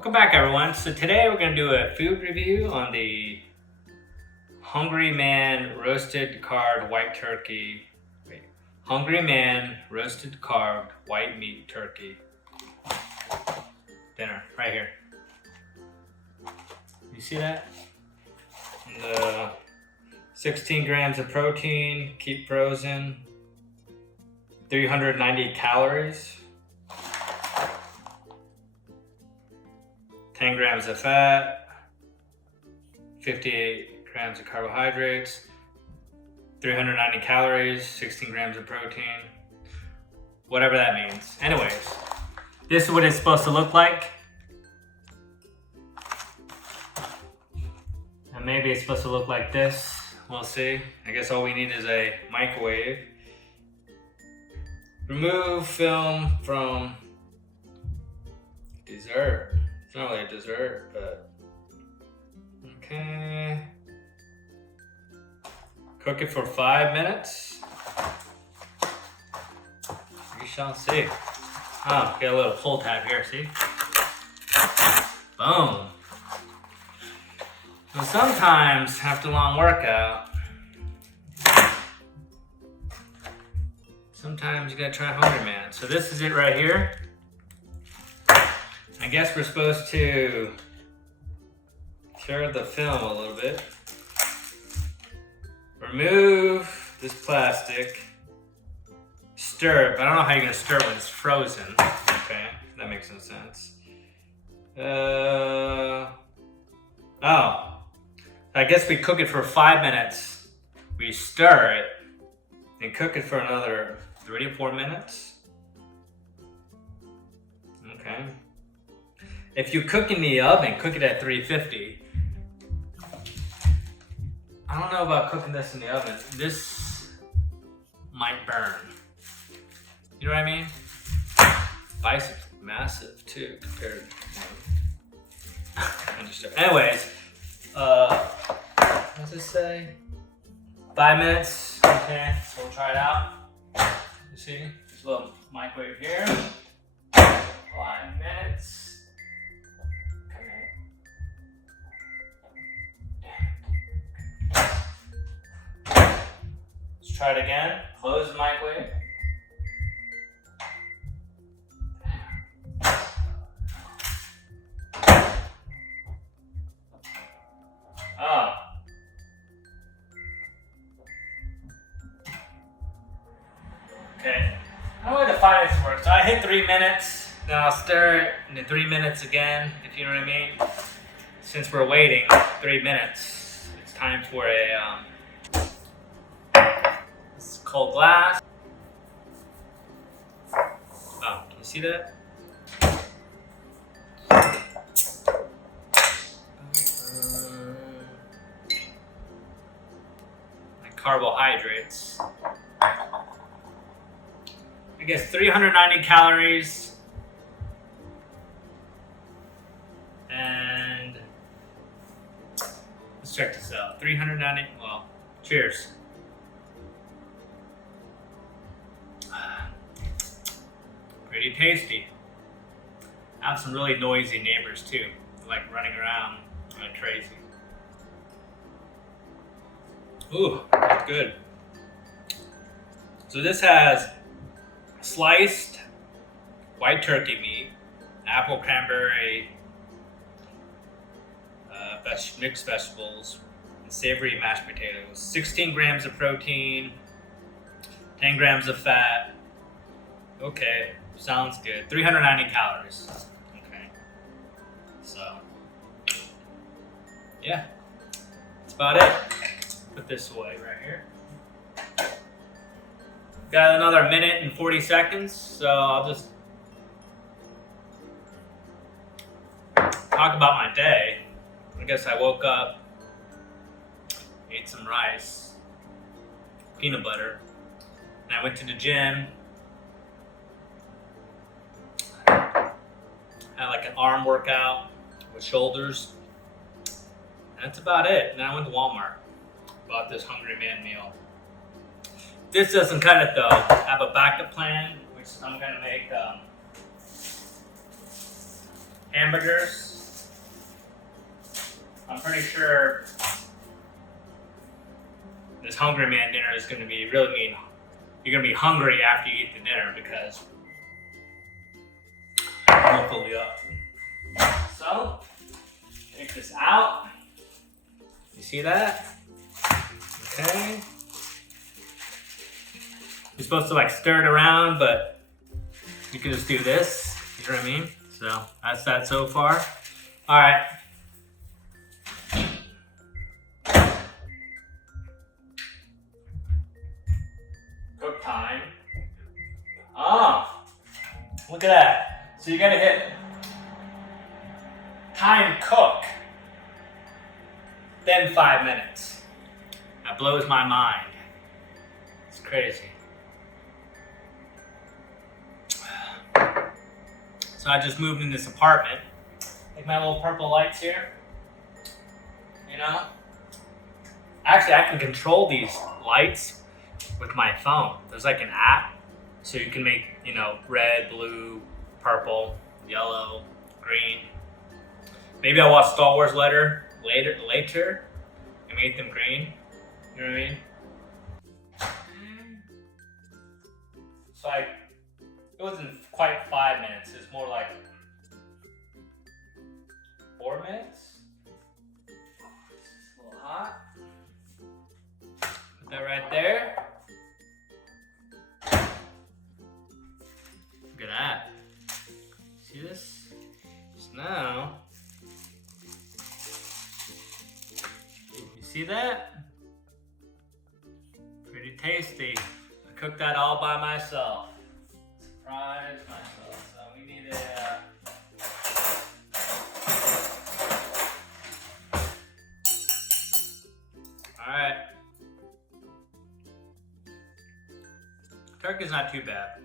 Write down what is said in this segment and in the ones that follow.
Welcome back, everyone. So today we're going to do a food review on the Hungry Man roasted carved white turkey. Hungry Man roasted carved white meat turkey dinner right here. You see that? And, 16 grams of protein, keep frozen, 390 calories. 10 grams of fat, 58 grams of carbohydrates, 390 calories, 16 grams of protein, whatever that means. Anyways, this is what it's supposed to look like. And maybe it's supposed to look like this. We'll see. I guess all we need is a microwave. Remove film from dessert. It's not really a dessert, but okay. Cook it for 5 minutes. We shall see. Oh, get a little pull tab here, see? Boom. Now sometimes after a long workout, sometimes you gotta try Hungry Man. So this is it right here. I guess we're supposed to tear the film a little bit. Remove this plastic. Stir it, but I don't know how you're gonna stir it when it's frozen. Okay, that makes no sense. I guess we cook it for 5 minutes. We stir it and cook it for another 3 to 4 minutes. Okay. If you cook in the oven, cook it at 350. I don't know about cooking this in the oven. This might burn. You know what I mean? Biceps massive too compared to anyways, what's it say? 5 minutes. Okay, so we'll try it out. You see? There's a little microwave here. 5 minutes. Let's try it again. Close the microwave. Oh. Okay. I don't know the 5 minutes work. So I hit 3 minutes, then I'll stir it into 3 minutes again, if you know what I mean. Since we're waiting 3 minutes, it's time for a this is cold glass. Oh, can you see that? My carbohydrates. I guess 390 calories. And let's check this out. 390, well, cheers. Pretty tasty. I have some really noisy neighbors too, like running around like crazy. Ooh, that's good. So this has sliced white turkey meat, apple cranberry, mixed vegetables, and savory mashed potatoes. 16 grams of protein, 10 grams of fat. Okay, sounds good. 390 calories. Okay, so yeah, that's about it. Put this away right here. Got another minute and 40 seconds, so I'll just talk about my day. I guess I woke up, ate some rice, peanut butter, and I went to the gym. Had like an arm workout with shoulders. And that's about it. And then I went to Walmart, bought this Hungry Man meal. This doesn't cut it though. I have a backup plan, which I'm gonna make hamburgers I'm pretty sure this Hungry Man dinner is going to be really mean. You're going to be hungry after you eat the dinner because it won't fill you up. So, take this out. You see that? Okay. You're supposed to like stir it around, but you can just do this. You know what I mean? So that's that so far. All right. Cook time. Oh, look at that. So you gotta hit time cook, then 5 minutes. That blows my mind. It's crazy. So I just moved in this apartment. Like my little purple lights here. You know? Actually, I can control these lights with my phone. There's like an app. So you can make, you know, red, blue, purple, yellow, green. Maybe I'll watch Star Wars later and make them green. You know what I mean? So it wasn't quite 5 minutes. It's more like 4 minutes. It's a little hot. Put that right there. Look at that. See this? Just now. You see that? Pretty tasty. I cooked that all by myself. Surprise myself. So we need a alright. Turkey's not too bad.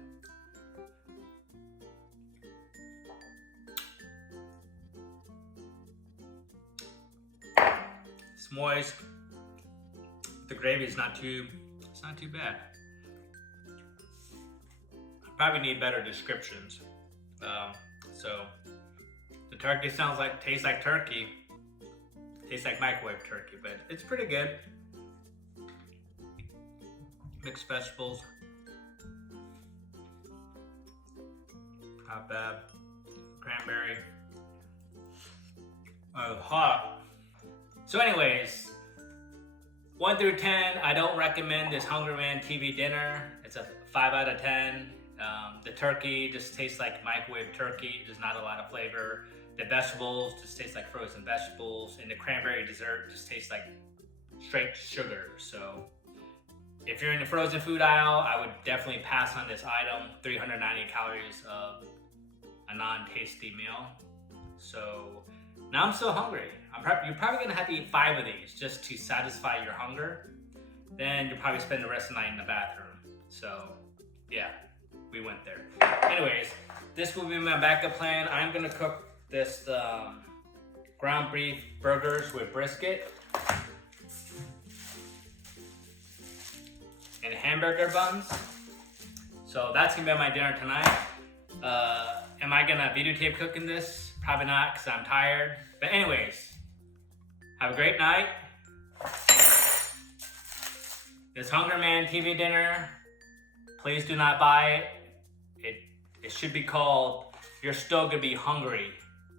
It's moist. The gravy is not too bad. Probably need better descriptions. So the turkey tastes like turkey. Tastes like microwave turkey, but it's pretty good. Mixed vegetables. Not bad. Cranberry. Oh, hot. So anyways, 1 through 10, I don't recommend this Hungry Man TV dinner. It's a 5 out of 10. The turkey just tastes like microwave turkey. There's not a lot of flavor. The vegetables just taste like frozen vegetables. And the cranberry dessert just tastes like straight sugar. So if you're in the frozen food aisle, I would definitely pass on this item. 390 calories of a non-tasty meal. So now I'm so hungry. You're probably gonna have to eat 5 of these just to satisfy your hunger. Then you'll probably spend the rest of the night in the bathroom. So yeah, we went there. Anyways, this will be my backup plan. I'm gonna cook this ground beef burgers with brisket and hamburger buns. So that's gonna be my dinner tonight. Am I gonna videotape cooking this? Probably not, because I'm tired. But anyways, have a great night. This Hungry Man TV dinner, please do not buy it. It should be called You're Still Gonna Be Hungry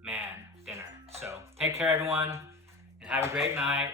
Man dinner. So take care everyone, and have a great night.